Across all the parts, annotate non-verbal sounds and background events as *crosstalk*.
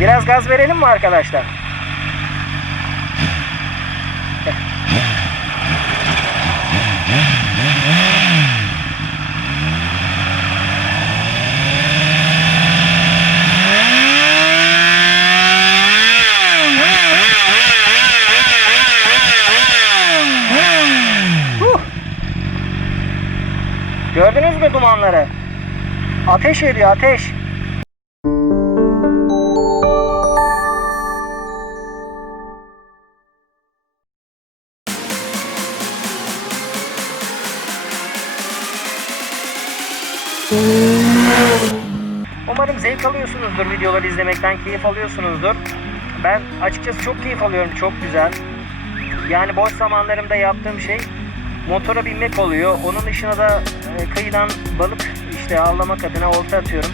Biraz gaz verelim mi arkadaşlar? Gördünüz mü dumanları? Ateş ediyor ateş. Umarım zevk alıyorsunuzdur videoları izlemekten, keyif alıyorsunuzdur. Ben açıkçası çok keyif alıyorum, çok güzel. Yani boş zamanlarımda yaptığım şey motora binmek oluyor. Onun dışında da e, kıyıdan balık işte avlamak adına olta atıyorum.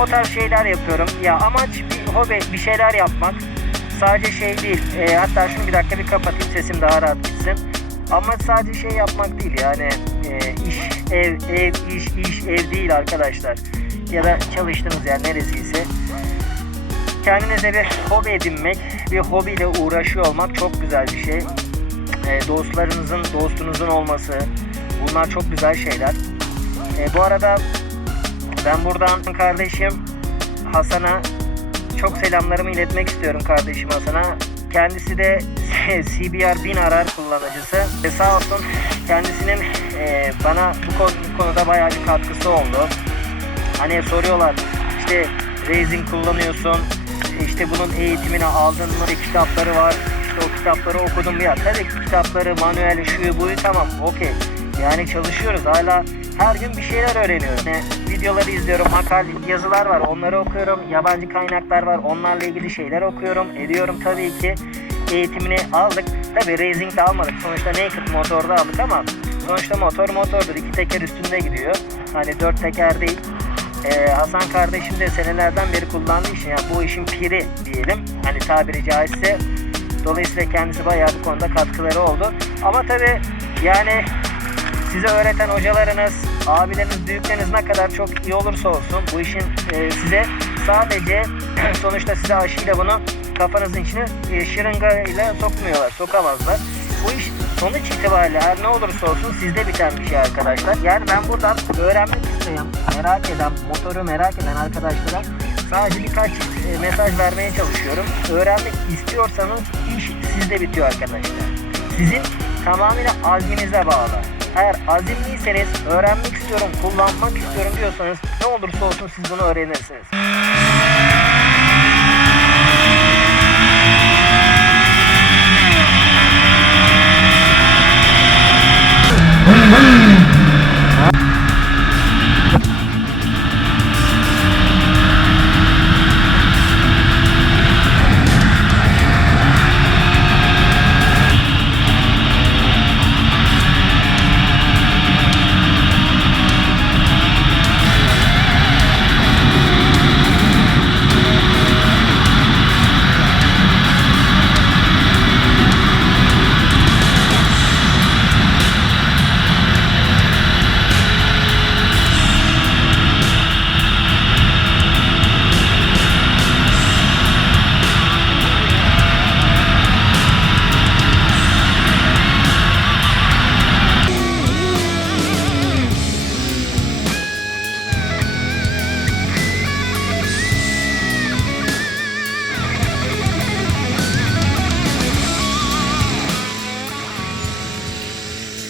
O tarz şeyler yapıyorum. Ya amaç bir hobi, bir şeyler yapmak. Sadece şey değil. E, hatta şunu bir dakika bir kapatayım sesim daha rahat gitsin. Amaç sadece şey yapmak değil yani e, iş, ev, ev, iş, iş, ev değil arkadaşlar. Ya da çalıştığınız yer neresiyse kendinize bir hobi edinmek, bir hobiyle uğraşıyor olmak çok güzel bir şey. E, dostlarınızın, dostunuzun olması bunlar çok güzel şeyler. E, bu arada ben buradan kardeşim Hasan'a çok selamlarımı iletmek istiyorum kardeşim Hasan'a. Kendisi de *laughs* CBR 1000 arar kullanıcısı. Ve sağ olsun kendisinin e, bana bu konu- bu konuda bayağı bir katkısı oldu. Hani soruyorlar işte Raising kullanıyorsun işte bunun eğitimini aldın mı kitapları var işte o kitapları okudum ya tabii ki kitapları manuel şu buyu tamam okey yani çalışıyoruz hala her gün bir şeyler öğreniyorum. Yani videoları izliyorum makal yazılar var onları okuyorum yabancı kaynaklar var onlarla ilgili şeyler okuyorum ediyorum tabii ki. Eğitimini aldık. Tabii Raising de almadık. Sonuçta Naked motorda aldık ama sonuçta motor motordur. İki teker üstünde gidiyor. Hani dört teker değil. Ee, Hasan kardeşim de senelerden beri kullandığı için yani bu işin piri diyelim. Hani tabiri caizse. Dolayısıyla kendisi bayağı bu konuda katkıları oldu. Ama tabi yani size öğreten hocalarınız, abileriniz, büyükleriniz ne kadar çok iyi olursa olsun bu işin e, size sadece *clears throat* sonuçta size aşıyla bunu kafanızın içine e, şırıngayla sokmuyorlar, sokamazlar. Bu iş sonuç itibariyle her ne olursa olsun sizde biten bir şey arkadaşlar. Yani ben buradan öğrenmek isteyen, merak eden, motoru merak eden arkadaşlara sadece birkaç e, mesaj vermeye çalışıyorum. Öğrenmek istiyorsanız iş sizde bitiyor arkadaşlar. Sizin tamamıyla azminize bağlı. Eğer azimliyseniz öğrenmek istiyorum, kullanmak istiyorum diyorsanız ne olursa olsun siz bunu öğrenirsiniz.